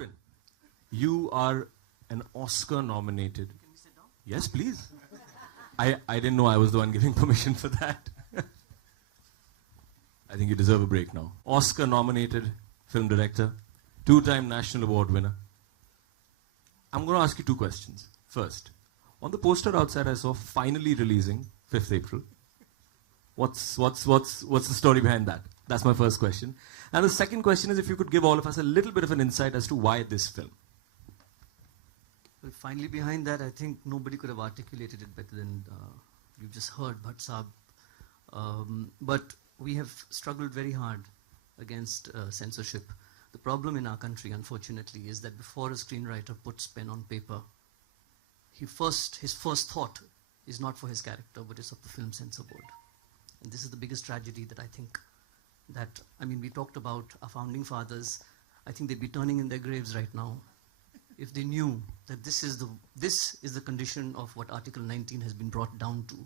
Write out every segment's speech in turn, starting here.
Ashwin, you are an Oscar-nominated... Can we sit down? Yes, please. I didn't know I was the one giving permission for that. I think you deserve a break now. Oscar-nominated film director, 2-time National Award winner. I'm going to ask you 2 questions. First, on the poster outside I saw finally releasing 5th April. What's the story behind that? That's my first question. And the second question is if you could give all of us a little bit of an insight as to why this film. Well, finally behind that, I think nobody could have articulated it better than you've just heard, Bhatt Saab. But we have struggled very hard against censorship. The problem in our country, unfortunately, is that before a screenwriter puts pen on paper, his first thought is not for his character, but is of the film censor board. And this is the biggest tragedy that I think that, I mean, we talked about our founding fathers. I think they'd be turning in their graves right now if they knew that this is the condition of what Article 19 has been brought down to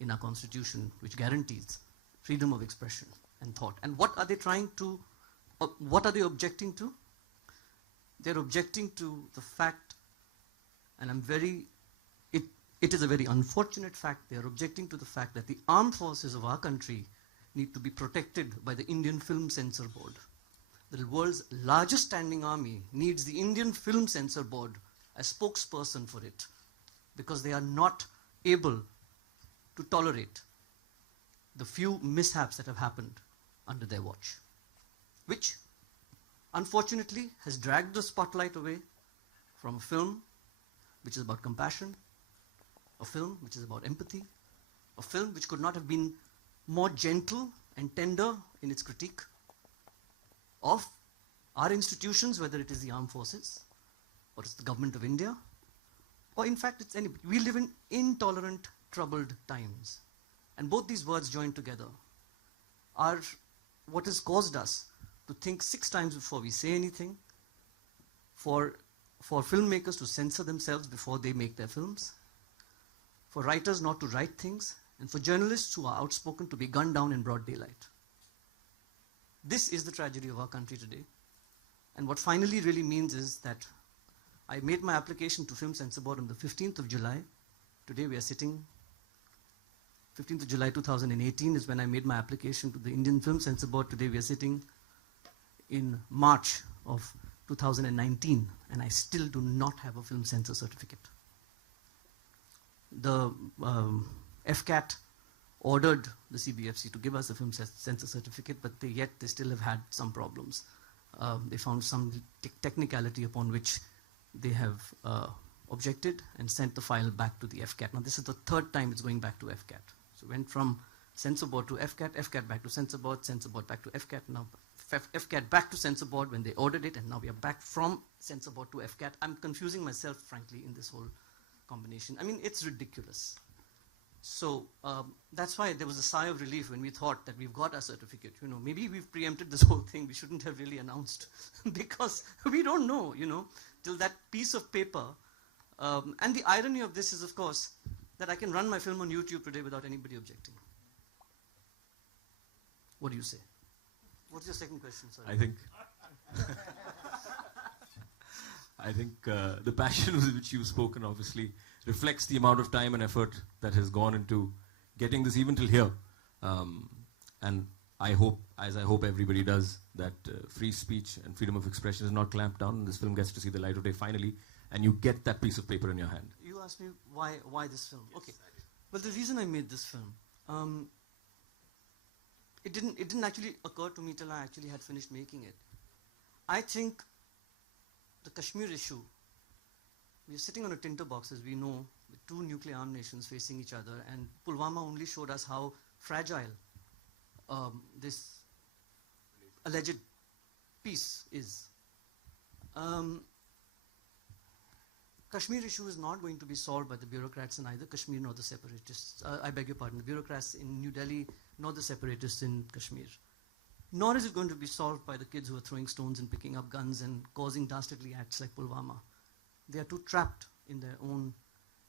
in our Constitution, which guarantees freedom of expression and thought. And what are they what are they objecting to? They're objecting to the fact, and it is a very unfortunate fact, they're objecting to the fact that the armed forces of our country need to be protected by the Indian Film Censor Board. The world's largest standing army needs the Indian Film Censor Board as spokesperson for it, because they are not able to tolerate the few mishaps that have happened under their watch, which unfortunately has dragged the spotlight away from a film which is about compassion, a film which is about empathy, a film which could not have been more gentle and tender in its critique of our institutions, whether it is the armed forces, or it's the government of India, or in fact it's anybody. We live in intolerant, troubled times. And both these words joined together are what has caused us to think 6 times before we say anything, for filmmakers to censor themselves before they make their films, for writers not to write things, and for journalists who are outspoken to be gunned down in broad daylight. This is the tragedy of our country today. And what finally really means is that I made my application to Film Censor Board on the 15th of July. Today we are sitting, 15th of July 2018 is when I made my application to the Indian Film Censor Board. Today we are sitting in March of 2019, and I still do not have a film censor certificate. The FCAT ordered the CBFC to give us a film censor certificate, but yet they still have had some problems. They found some technicality upon which they have objected and sent the file back to the FCAT. Now this is the 3rd time it's going back to FCAT. So it went from censor board to FCAT, FCAT back to censor board back to FCAT, now FCAT back to censor board when they ordered it, and now we are back from censor board to FCAT. I'm confusing myself, frankly, in this whole combination. I mean, it's ridiculous. So that's why there was a sigh of relief when we thought that we've got our certificate. You know, maybe we've preempted this whole thing. We shouldn't have really announced because we don't know, you know, till that piece of paper. And the irony of this is, of course, that I can run my film on YouTube today without anybody objecting. What do you say? What's your second question? Sorry. I think the passion with which you've spoken obviously reflects the amount of time and effort that has gone into getting this even till here. And I hope, as I hope everybody does, that free speech and freedom of expression is not clamped down and this film gets to see the light of day finally, and you get that piece of paper in your hand. You asked me why this film. Yes, okay. Well, the reason I made this film, it didn't actually occur to me till I actually had finished making it. I think the Kashmir issue, we are sitting on a tinderbox, as we know, with 2 nuclear armed nations facing each other, and Pulwama only showed us how fragile this alleged peace is. Kashmir issue is not going to be solved by the bureaucrats in either Kashmir nor the separatists. I beg your pardon, the bureaucrats in New Delhi nor the separatists in Kashmir. Nor is it going to be solved by the kids who are throwing stones and picking up guns and causing dastardly acts like Pulwama. They are too trapped in their own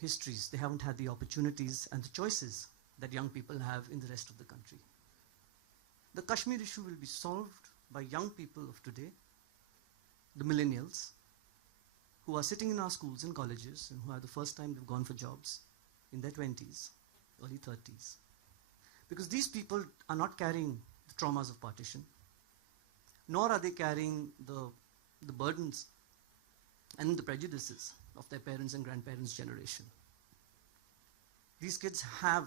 histories. They haven't had the opportunities and the choices that young people have in the rest of the country. The Kashmir issue will be solved by young people of today, the millennials, who are sitting in our schools and colleges and who are the first time they've gone for jobs in their 20s, early 30s. Because these people are not carrying the traumas of partition, nor are they carrying the burdens and the prejudices of their parents' and grandparents' generation. These kids have,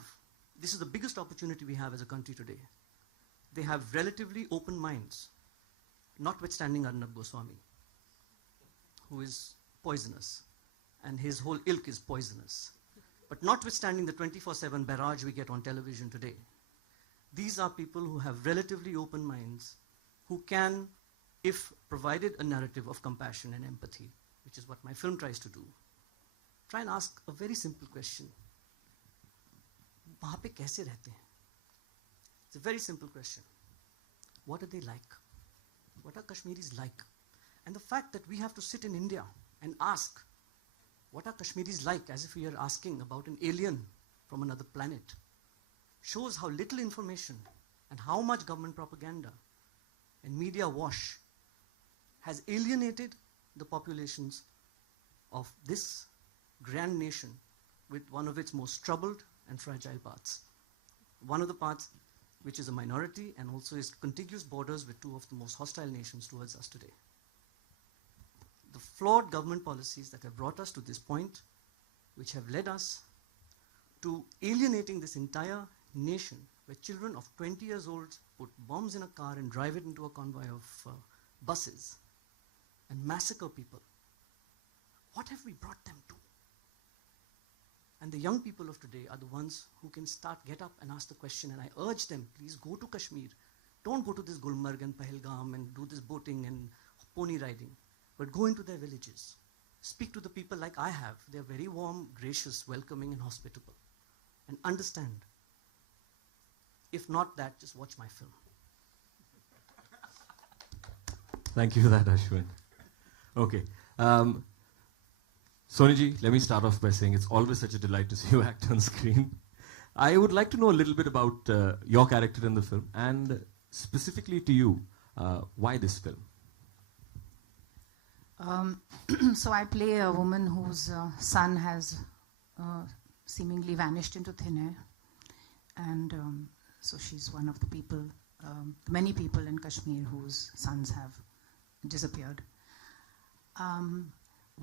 this is the biggest opportunity we have as a country today. They have relatively open minds, notwithstanding Arnab Goswami, who is poisonous, and his whole ilk is poisonous. But notwithstanding the 24/7 barrage we get on television today, these are people who have relatively open minds, who can, if provided a narrative of compassion and empathy, which is what my film tries to do, try and ask a very simple question. वहाँ पे कैसे रहते हैं? It's a very simple question. What are they like? What are Kashmiris like? And the fact that we have to sit in India and ask, what are Kashmiris like, as if we are asking about an alien from another planet, shows how little information and how much government propaganda and media wash has alienated the populations of this grand nation with one of its most troubled and fragile parts. One of the parts which is a minority and also is contiguous borders with two of the most hostile nations towards us today. The flawed government policies that have brought us to this point, which have led us to alienating this entire nation, where children of 20 years old put bombs in a car and drive it into a convoy of buses and massacre people. What have we brought them to? And the young people of today are the ones who can get up and ask the question, and I urge them, please go to Kashmir. Don't go to this Gulmarg and Pahalgam and do this boating and pony riding, but go into their villages. Speak to the people like I have. They're very warm, gracious, welcoming, and hospitable. And understand. If not that, just watch my film. Thank you for that, Ashwin. Okay. Soniji, let me start off by saying it's always such a delight to see you act on screen. I would like to know a little bit about your character in the film, and specifically to you, why this film? So I play a woman whose son has seemingly vanished into thin air. And so she's one of the people, many people in Kashmir whose sons have disappeared.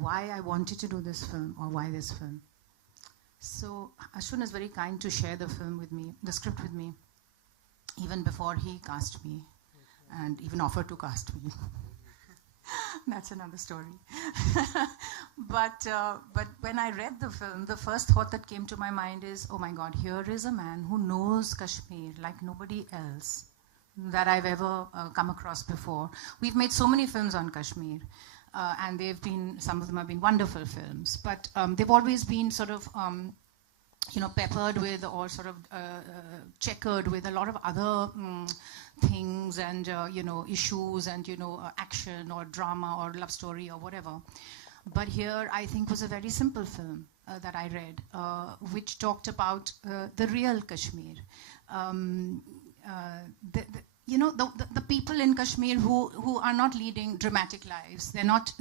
Why I wanted to do this film, or why this film? So Ashwin is very kind to share the film with me, the script with me, even before he cast me, and even offered to cast me. That's another story. But when I read the film, the first thought that came to my mind is, oh my God, here is a man who knows Kashmir like nobody else that I've ever come across before. We've made so many films on Kashmir. And some of them have been wonderful films, but they've always been sort of, peppered with or sort of checkered with a lot of other things and, issues and, action or drama or love story or whatever. But here, I think, was a very simple film that I read, which talked about the real Kashmir. The people in Kashmir who are not leading dramatic lives. They're not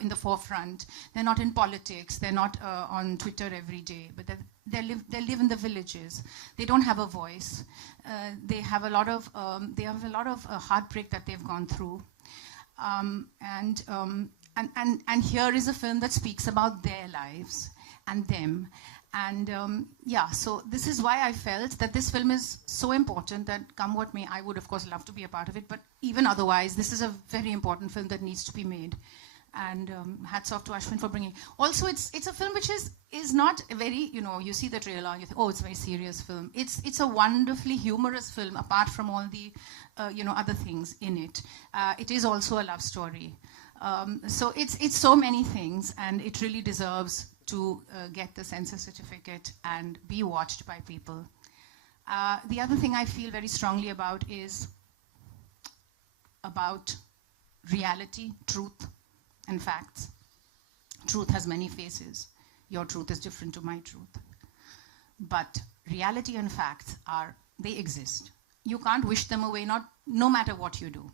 in the forefront. They're not in politics. They're not on Twitter every day. But they live in the villages. They don't have a voice. They have a lot of heartbreak that they've gone through. And here is a film that speaks about their lives and them. And so this is why I felt that this film is so important that come what may, I would of course love to be a part of it, but even otherwise, this is a very important film that needs to be made. And hats off to Ashwin for bringing. Also, it's a film which is not a very, you see the trailer and you think, oh, it's a very serious film. It's a wonderfully humorous film, apart from all the, other things in it. It is also a love story. So it's so many things, and it really deserves to get the censor certificate and be watched by people. The other thing I feel very strongly about is about reality, truth, and facts. Truth has many faces. Your truth is different to my truth. But reality and facts they exist. You can't wish them away, no matter what you do.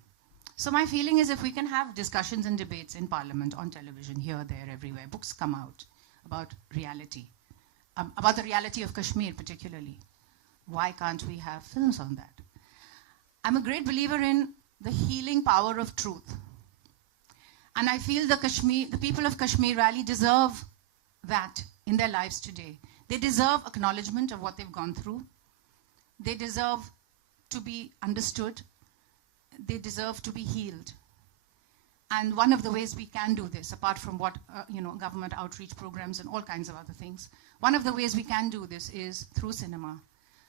So my feeling is if we can have discussions and debates in Parliament, on television, here, there, everywhere, books come out about reality, about the reality of Kashmir particularly. Why can't we have films on that? I'm a great believer in the healing power of truth. And I feel the people of Kashmir really deserve that in their lives today. They deserve acknowledgement of what they've gone through. They deserve to be understood. They deserve to be healed. And one of the ways we can do this, apart from what, government outreach programs and all kinds of other things, one of the ways we can do this is through cinema.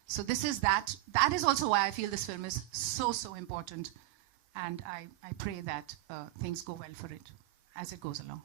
So this is that. That is also why I feel this film is so, so important. And I pray that things go well for it as it goes along.